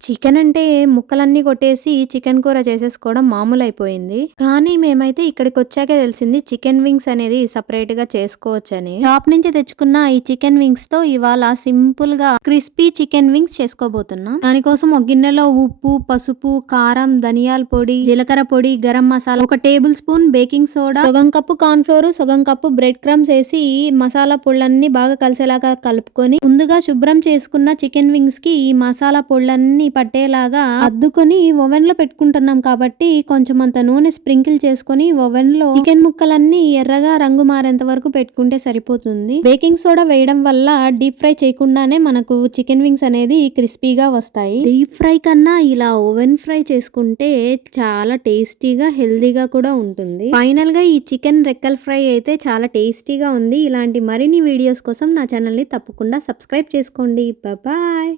Chicken అంటే ముక్కలన్నీ కొట్టేసి చికెన్ కూర చేసేసుకోవడం మామూలయిపోయింది. కానీ మేమైతే ఇక్కడికొచ్చాకే తెలిసింది చికెన్ వింగ్స్ అనేది సెపరేట్‌గా చేసుకోవచ్చని. షాప్ నుంచి తెచ్చుకున్న ఈ చికెన్ వింగ్స్‌తో ఇవాళ సింపుల్‌గా క్రిస్పీ చికెన్ వింగ్స్ చేసుకోబోతున్నా. దానికోసం ఒక గిన్నెలో ఉప్పు, పసుపు, కారం, ధనియాల పొడి, జీలకర్ర పొడి, garam masala, 1 table spoon baking soda, సగం కప్పు కార్న్ ఫ్లోర్, సగం కప్పు బ్రెడ్ క్రమ్స్ ఏసి మసాలా పొళ్ళన్నీ బాగా కలిసేలాగా కలుపుకొని ముందుగా శుభ్రం చేసుకున్న చికెన్ వింగ్స్‌కి ఈ మసాలా పొళ్ళన్నీ పట్టేలాగా అద్దుకొని ఓవెన్ లో పెట్టుకుంటున్నాం కాబట్టి కొంచెం అంత నూనె స్ప్రింకిల్ చేసుకొని ఓవెన్ లో చికెన్ ముక్కలన్నీ ఎర్రగా రంగు మారేంత వరకు పెట్టుకుంటే సరిపోతుంది. బేకింగ్ సోడా వేయడం వల్ల డీప్ ఫ్రై చేయకుండానే మనకు చికెన్ వింగ్స్ అనేది క్రిస్పీగా వస్తాయి. డీప్ ఫ్రై కన్నా ఇలా ఓవెన్ ఫ్రై చేసుకుంటే చాలా టేస్టీగా హెల్దీగా కూడా ఉంటుంది. ఫైనల్ గా ఈ చికెన్ రెక్కల్ ఫ్రై అయితే చాలా టేస్టీగా ఉంది. ఇలాంటి మరిన్ని వీడియోస్ కోసం నా ఛానల్ ని తప్పకుండా సబ్స్క్రైబ్ చేసుకోండి. బాయ్.